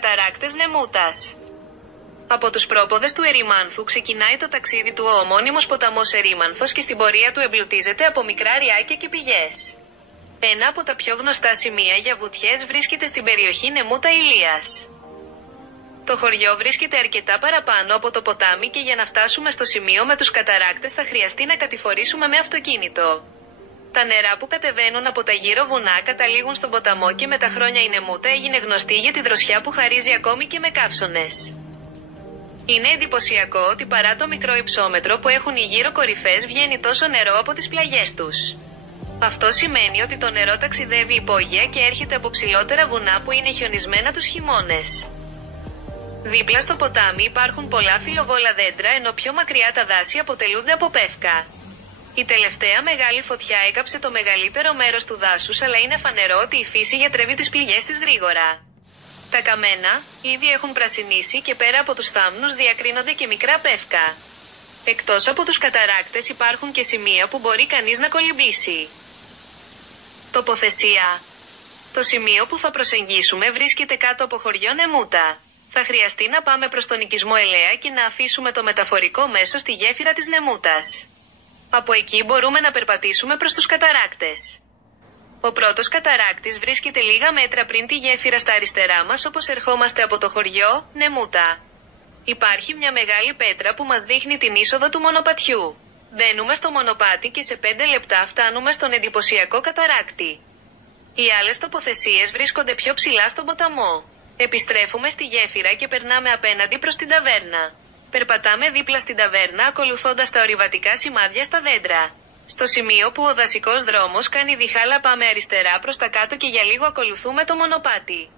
καταράκτες Νεμούτας. Από τους πρόποδες του Ερημάνθου ξεκινάει το ταξίδι του ο ομώνυμος ποταμός Ερήμανθος και στην πορεία του εμπλουτίζεται από μικρά ριάκια και πηγές. Ένα από τα πιο γνωστά σημεία για βουτιές βρίσκεται στην περιοχή Νεμούτα Ηλίας. Το χωριό βρίσκεται αρκετά παραπάνω από το ποτάμι και για να φτάσουμε στο σημείο με τους καταράκτες θα χρειαστεί να κατηφορήσουμε με αυτοκίνητο. Τα νερά που κατεβαίνουν από τα γύρω βουνά καταλήγουν στον ποταμό και με τα χρόνια η Νεμούτα έγινε γνωστή για τη δροσιά που χαρίζει ακόμη και με καύσωνες. Είναι εντυπωσιακό ότι παρά το μικρό υψόμετρο που έχουν οι γύρω κορυφές βγαίνει τόσο νερό από τις πλαγιές τους. Αυτό σημαίνει ότι το νερό ταξιδεύει υπόγεια και έρχεται από ψηλότερα βουνά που είναι χιονισμένα τους χειμώνες. Δίπλα στο ποτάμι υπάρχουν πολλά φιλοβόλα δέντρα ενώ πιο μακριά τα δάση αποτελούνται από πεύκα. Η τελευταία μεγάλη φωτιά έκαψε το μεγαλύτερο μέρος του δάσους αλλά είναι φανερό ότι η φύση γιατρεύει τις πληγές της γρήγορα. Τα καμένα ήδη έχουν πρασινίσει και πέρα από τους θάμνους διακρίνονται και μικρά πεύκα. Εκτός από τους καταράκτες υπάρχουν και σημεία που μπορεί κανείς να κολυμπήσει. Τοποθεσία. Το σημείο που θα προσεγγίσουμε βρίσκεται κάτω από χωριό Νεμούτα. Θα χρειαστεί να πάμε προς τον οικισμό Ελαία και να αφήσουμε το μεταφορικό μέσο στη γέφυρα της Νεμούτας. Από εκεί μπορούμε να περπατήσουμε προς τους καταράκτες. Ο πρώτος καταράκτης βρίσκεται λίγα μέτρα πριν τη γέφυρα στα αριστερά μας όπως ερχόμαστε από το χωριό Νεμούτα. Υπάρχει μια μεγάλη πέτρα που μας δείχνει την είσοδο του μονοπατιού. Μπαίνουμε στο μονοπάτι και σε 5 λεπτά φτάνουμε στον εντυπωσιακό καταράκτη. Οι άλλες τοποθεσίες βρίσκονται πιο ψηλά στον ποταμό. Επιστρέφουμε στη γέφυρα και περνάμε απέναντι προς την ταβέρνα. Περπατάμε δίπλα στην ταβέρνα ακολουθώντας τα ορειβατικά σημάδια στα δέντρα. Στο σημείο που ο δασικός δρόμος κάνει διχάλα πάμε αριστερά προς τα κάτω και για λίγο ακολουθούμε το μονοπάτι.